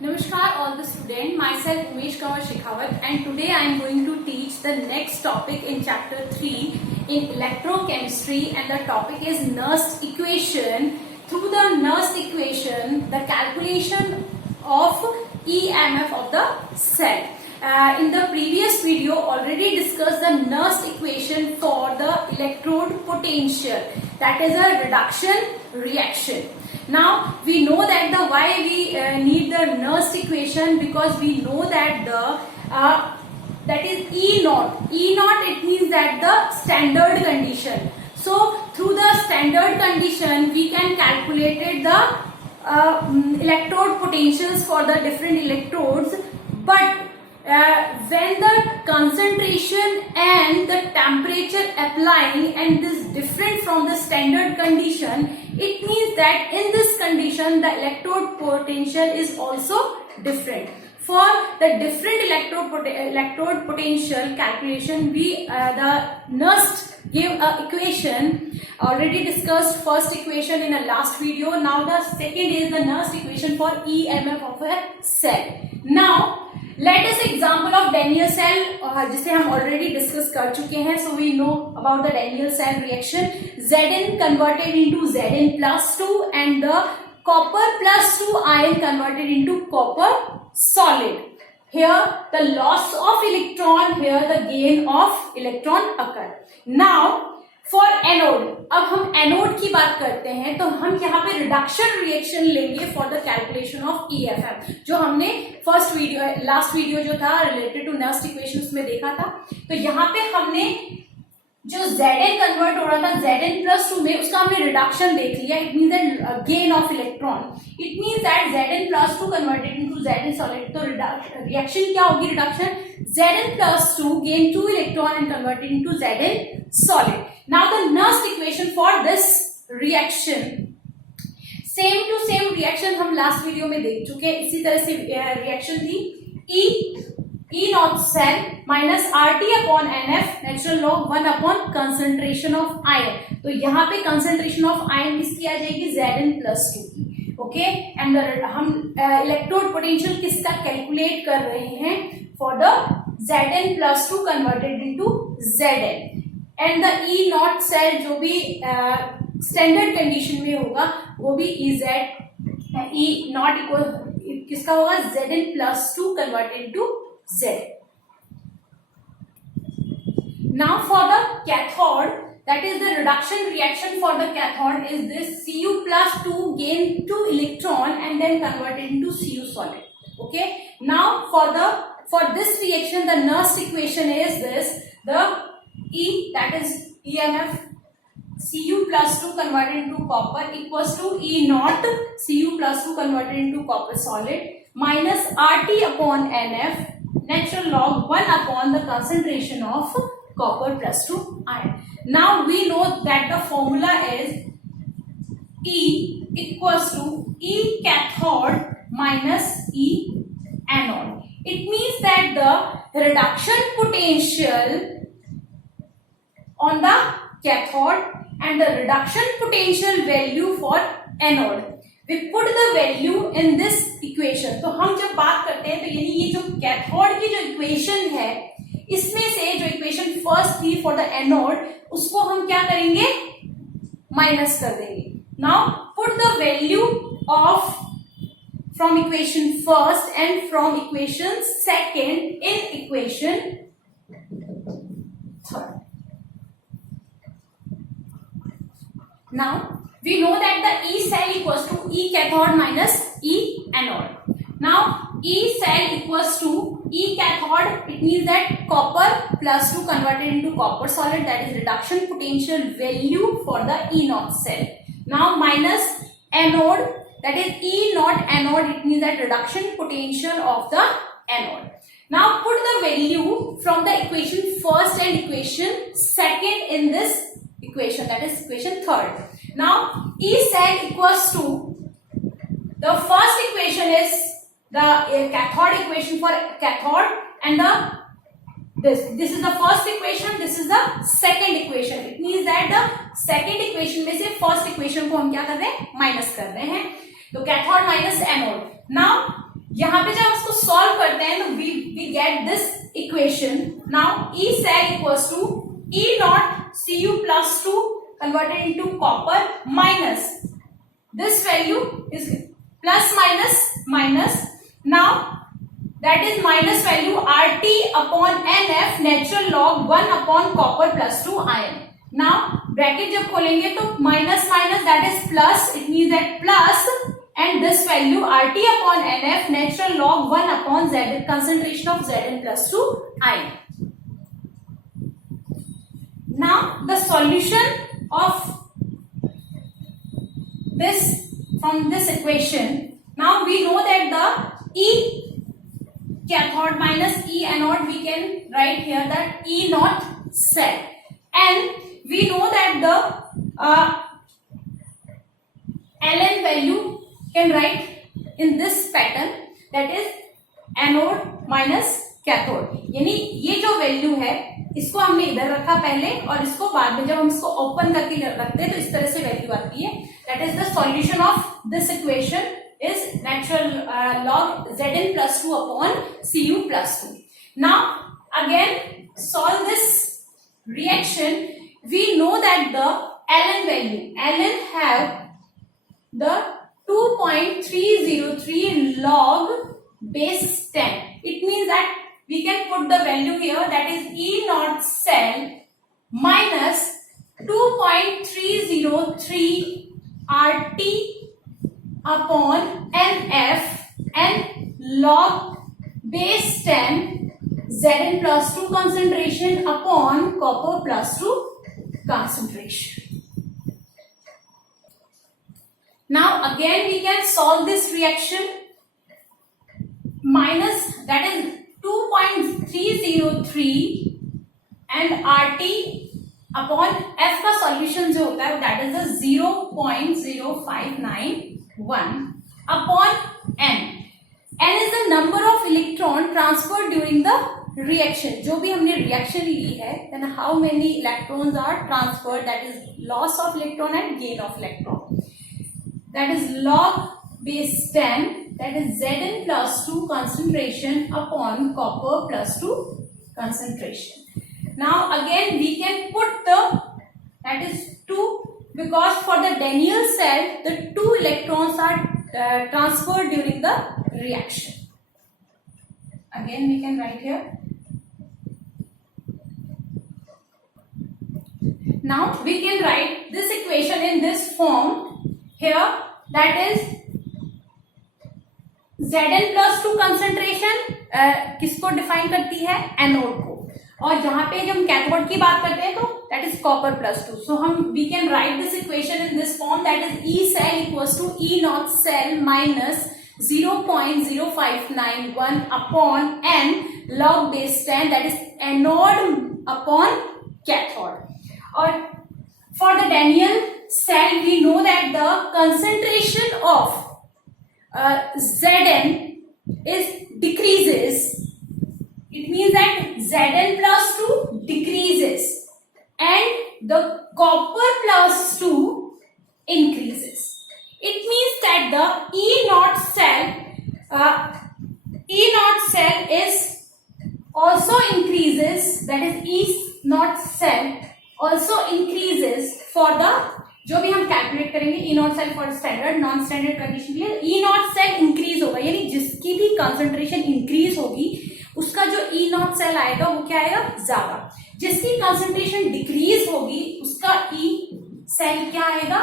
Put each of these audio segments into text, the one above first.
Namaskar all the students, myself Umesh Kumar Shekhawat, and today I am going to teach the next topic in chapter 3 in electrochemistry, and the topic is Nernst equation. Through the Nernst equation, the calculation of EMF of the cell. In the previous video already discussed the Nernst equation for the electrode potential, that is a reduction reaction. Now we know that the why we need the Nernst equation, because we know that the that is E naught. E naught, it means that the standard condition. So through the standard condition we can calculate the electrode potentials for the different electrodes, but when the concentration and the temperature applying and this different from the standard condition, it means that in this condition the electrode potential is also different. For the different electrode potential calculation, we the Nernst give a equation. Already discussed first equation in a last video. Now the second is the Nernst equation for EMF of a cell. Now let us example of Daniell cell, जिसे हम already discuss कर चुके हैं. So we know about the Daniell cell reaction. Zn converted into Zn plus 2 and the copper plus 2 ion converted into copper solid. Here the loss of electron, here the gain of electron occur. Now for anode, अब हम anode की बात करते हैं तो हम यहाँ पे रिडक्शन रिएक्शन लेंगे for the calculation of EFM, जो हमने फर्स्ट वीडियो लास्ट वीडियो जो था रिलेटेड टू नर्स्ट इक्वेशन उसमें देखा था. तो यहाँ पे हमने जो Zn कन्वर्ट हो रहा था Zn प्लस 2 में, उसका हमने रिडक्शन देख लिया. It means that gain of electron. It means that Zn plus 2 converted into Zn solid. तो रिएक्शन क्या होगी? Reduction Zn plus 2 gain 2 electron and converted into Zn solid. Now the Nernst equation for this reaction, same to same reaction हम last video में देख चुके हैं. इसी तरह से reaction थी E naught cell minus RT upon NF natural log 1 upon concentration of ion. तो यहाँ पे concentration of ion किसकी आ जाएगी? Zn plus 2 की. ओके, एंड हम इलेक्ट्रोड पोटेंशियल किसका कैलकुलेट कर रहे हैं? for the Zn plus 2 converted into Zn. And the E nought cell जो भी स्टैंडर्ड कंडीशन में होगा वो भी E नॉट इक्वल किसका होगा? Zn plus 2 converted to Z. Now for the cathode, that is the reduction reaction for the cathode is this Cu plus 2 gain 2 electron and then converted into Cu solid. Okay, now for this reaction the Nernst equation is this: the E, that is EMF Cu plus 2 converted into copper equals to E naught Cu plus 2 converted into copper solid minus RT upon NF natural log 1 upon the concentration of copper plus 2 ion. Now we know that the formula is E equals to E cathode minus E anode. It means that the reduction potential on the cathode and the reduction potential value for anode, we put the value in this equation. तो हम जब बात करते हैं तो यानी ये जो कैथोड की जो इक्वेशन है, इसमें से जो इक्वेशन फर्स्ट थी फॉर द एनोड, उसको हम क्या करेंगे? माइनस कर देंगे. Now put the value of from equation first and from equation second in equation third. Now we know that the E cell equals to E cathode minus E anode. Now E cell equals to E cathode, it means that copper plus 2 converted into copper solid, that is reduction potential value for the E naught cell. Now minus anode, that is E naught anode, it means that reduction potential of the anode. Now put the value from the equation first and equation second in this equation, that is equation third. Now E cell equals to, the first equation is the cathode equation for cathode, and this is the first equation, this is the second equation. It means that the second equation में से first equation को हम क्या कर रहे हैं? Minus कर रहे हैं. तो कैथोड माइनस एनोड. नाउ यहाँ पे जब हम इसको सॉल्व करते हैं तो we get this equation. Now E cell equals to E naught Cu plus 2 converted into copper minus this value is plus minus minus. Now that is minus value RT upon NF natural log 1 upon copper plus 2 iron. Now bracket जब खोलेंगे तो minus minus that is plus, it means that plus and this value RT upon NF natural log 1 upon Zn concentration of Zn plus 2 iron. Now the solution of this from this equation. Now we know that the E cathode minus E anode we can write here that E naught cell, and we know that the Ln value can write in this pattern, that is anode minus cathode. यानी ये जो value है इसको हमने इधर रखा पहले और इसको बाद में जब हम इसको ओपन करके रखते हैं तो इस तरह से वैल्यू आती है. That is the solution of this equation is natural log Zn plus 2 upon Cu plus 2. Now again solve this reaction. We know that the Ln value, Ln have the 2.303 log base 10. It means that we can put the value here, that is E naught cell minus 2.303 RT upon NF and log base 10 Zn plus 2 concentration upon copper plus 2 concentration. Now again we can solve this reaction. Minus, that is 2.303 and RT upon F का solution जो होता है that is the 0.0591 upon N. N is the number of electron transferred during the reaction. जो भी हमने reaction ली है, then how many electrons are transferred, that is loss of electron and gain of electron. That is log base 10, that is Zn plus 2 concentration upon copper plus 2 concentration. Now again we can put the, that is 2, because for the Daniell cell the 2 electrons are transferred during the reaction. Again we can write here. Now we can write this equation in this form here, that is Zn plus 2 concentration किसको define करती है, anode को, और जहां पे जब हम cathode की बात करते हैं तो that is copper plus 2. So हम we can write this equation in this form, that is E cell equals to E naught cell minus 0.0591 upon n log base 10, that is anode upon cathode. और for the Daniell cell we know that the concentration of Zn is decreases. It means that Zn plus 2 decreases and the copper plus 2 increases. It means that the E naught cell is also increases, that is E naught cell also increases for the, जो भी हम calculate करेंगे E naught cell for standard non standard condition के लिए ई naught cell increase होगा, यानी जिसकी भी कंसंट्रेशन इंक्रीज होगी उसका जो ई नॉट सेल आएगा वो क्या आएगा, ज्यादा. जिसकी कंसंट्रेशन डिक्रीज होगी उसका ई सेल क्या आएगा,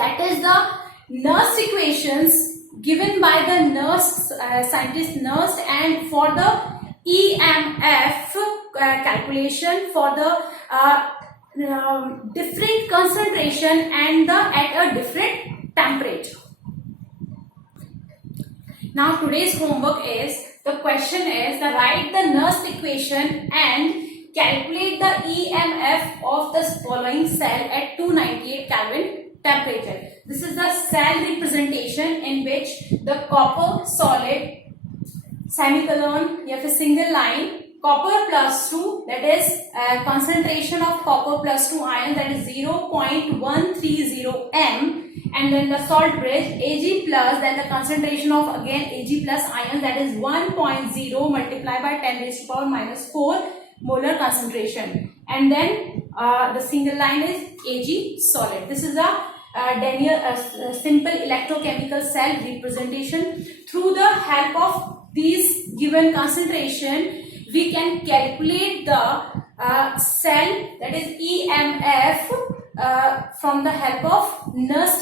that is the nurse equations given by the nurse scientist nurse and for the EMF calculation for the different concentration and the at a different temperature. Now today's homework is, the question is the write the Nernst equation and calculate the EMF of the following cell at 298 Kelvin temperature. This is the cell representation in which the copper solid semicolon या फिर single line copper plus 2, that is concentration of copper plus 2 ion, that is 0.130 m and then the salt bridge Ag plus, then the concentration of again Ag plus ions, that is 1.0 multiplied by 10 raised to power minus 4 molar concentration, and then the single line is Ag solid. This is a simple electrochemical cell representation. Through the help of these given concentration, we can calculate the cell, that is EMF, from the help of Nernst